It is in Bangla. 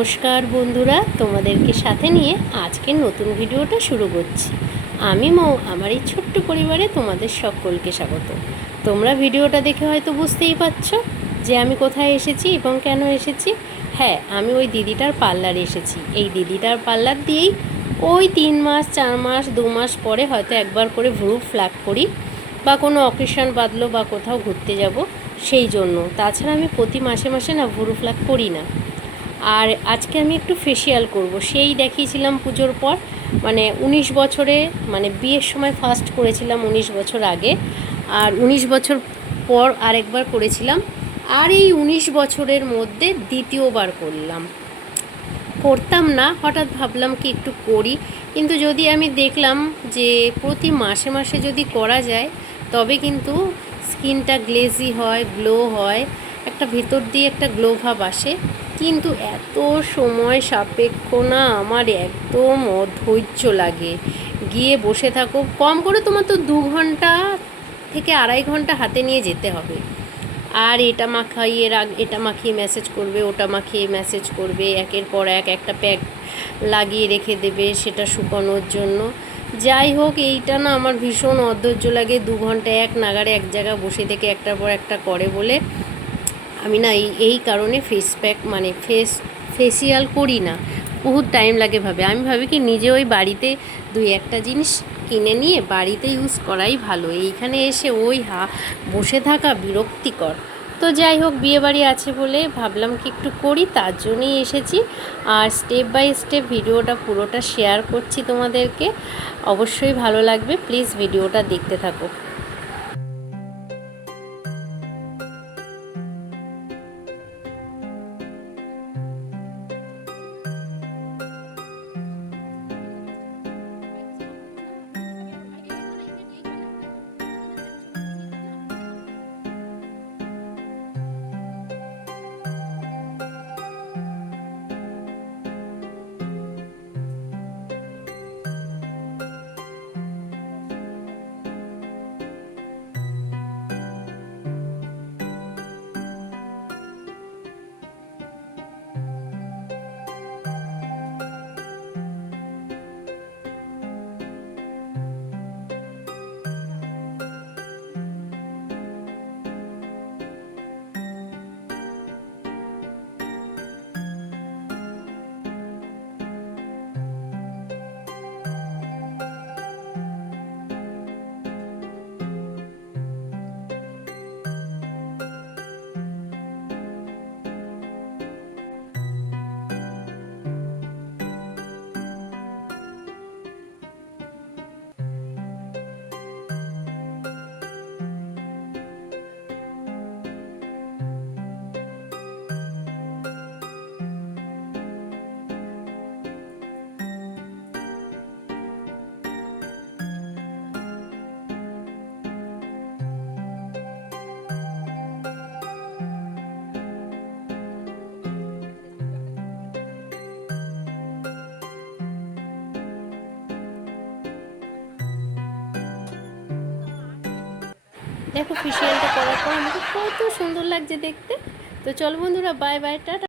নমস্কার বন্ধুরা, তোমাদেরকে সাথে নিয়ে আজকে নতুন ভিডিওটা শুরু করছি। আমি মৌ, আমার এই ছোট্ট পরিবারে তোমাদের সকলকে স্বাগত। তোমরা ভিডিওটা দেখে হয়তো বুঝতেই পারছ যে আমি কোথায় এসেছি এবং কেন এসেছি। হ্যাঁ আমি ওই দিদিটার পার্লারে এসেছি। এই দিদিটার পার্লার দিয়েই ওই তিন মাস, চার মাস, দু মাস পরে হয়তো একবার করে ভ্রু ফ্ল্যাগ করি বা কোনো অকেশন বাঁধলো বা কোথাও ঘুরতে যাব সেই জন্য। তাছাড়া আমি প্রতি মাসে মাসে না ভুরু ফ্ল্যাগ করি না। আর আজকে আমি একটু ফেসিয়াল করব। সেই দেখিয়েছিলাম পুজোর পর মানে উনিশ বছরে মানে বিয়ের সময় ফার্স্ট করেছিলাম উনিশ বছর আগে, আর উনিশ বছর পর আরেকবার করেছিলাম, আর এই উনিশ বছরের মধ্যে দ্বিতীয়বার করলাম। করতাম না, হঠাৎ ভাবলাম কি একটু করি, কিন্তু যদি আমি দেখলাম যে প্রতি মাসে মাসে যদি করা যায়, তবে কিন্তু স্কিনটা গ্লেজি হয় গ্লো হয়, একটা ভেতর দিয়ে একটা গ্লো ভাব আসে। কিন্তু এত সময় সাপেক্ষ না, আমার একদম অধৈর্য লাগে। গিয়ে বসে থাকো। কম করে তোমার তো দু ঘণ্টা থেকে আড়াই ঘণ্টা হাতে নিয়ে যেতে হবে। আর এটা মাখাইয়ে রাখ, এটা মাখিয়ে মেসেজ করবে, ওটা মাখিয়ে মেসেজ করবে, একের পর এক একটা প্যাক লাগিয়ে রেখে দেবে সেটা শুকানোর জন্য। যাই হোক, এইটা না আমার ভীষণ অধৈর্য লাগে। দু ঘণ্টা এক নাগারে এক জায়গায় বসে থেকে একটার পর একটা করে বলে আমি না এই এই কারণে ফেস প্যাক মানে ফেস ফেসিয়াল করি না। বহুত টাইম লাগে ভাবে। আমি ভাবি কি নিজে ওই বাড়িতে দুই একটা জিনিস কিনে নিয়ে বাড়িতে ইউজ করাই ভালো। এইখানে এসে ওই হা, বসে থাকা বিরক্তিকর। তো যাই হোক বিয়েবাড়ি আছে বলে ভাবলাম কি একটু করি, তার জন্যই এসেছি। আর স্টেপ বাই স্টেপ ভিডিওটা পুরোটা শেয়ার করছি তোমাদেরকে। অবশ্যই ভালো লাগবে। প্লিজ ভিডিওটা দেখতে থাকো। দেখো ফেসিয়ালটা করার পর আমাকে কত সুন্দর লাগছে দেখতে। তো চল বন্ধুরা বাই বাই টাটা।